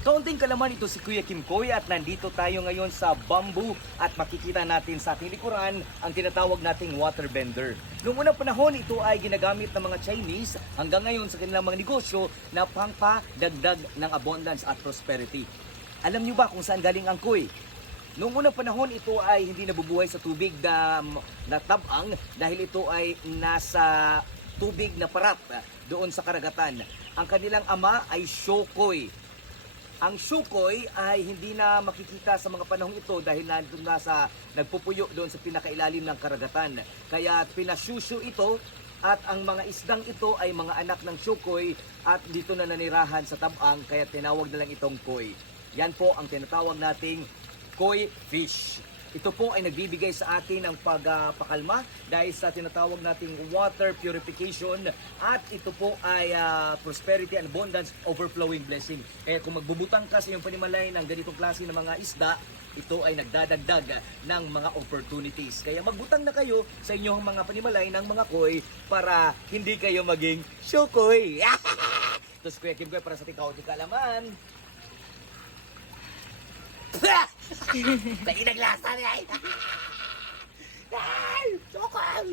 Kaunting kalaman, ito si Kuya Kim Koy at nandito tayo ngayon sa Bamboo at makikita natin sa ating likuran ang tinatawag nating water bender. Noong unang panahon, ito ay ginagamit ng mga Chinese hanggang ngayon sa kanilang mga negosyo na pangpadagdag ng abundance at prosperity. Alam niyo ba kung saan galing ang koy? Noong unang panahon, ito ay hindi nabubuhay sa tubig na tabang dahil ito ay nasa tubig na parap doon sa karagatan. Ang kanilang ama ay Shokoy. Ang Shokoy ay hindi na makikita sa mga panahong ito dahil nandun na nagpupuyo doon sa pinakailalim ng karagatan. Kaya pinasyusyo ito at ang mga isdang ito ay mga anak ng Shokoy at dito na nanirahan sa tabang kaya tinawag na lang itong koy. Yan po ang tinatawag nating koi fish. Ito po ay nagbibigay sa atin ng pagpakalma dahil sa tinatawag nating water purification at ito po ay prosperity and abundance, overflowing blessing. Kaya kung magbubutang ka sa iyong panimalay ng ganitong klase ng mga isda, ito ay nagdadagdag ng mga opportunities. Kaya magbutang na kayo sa inyong mga panimalay ng mga koi para hindi kayo maging Shokoy. Tapos Kuya Kim Koy para sa ating kaunting kalaman. Kaya naglasa niya. Ay! Sokal!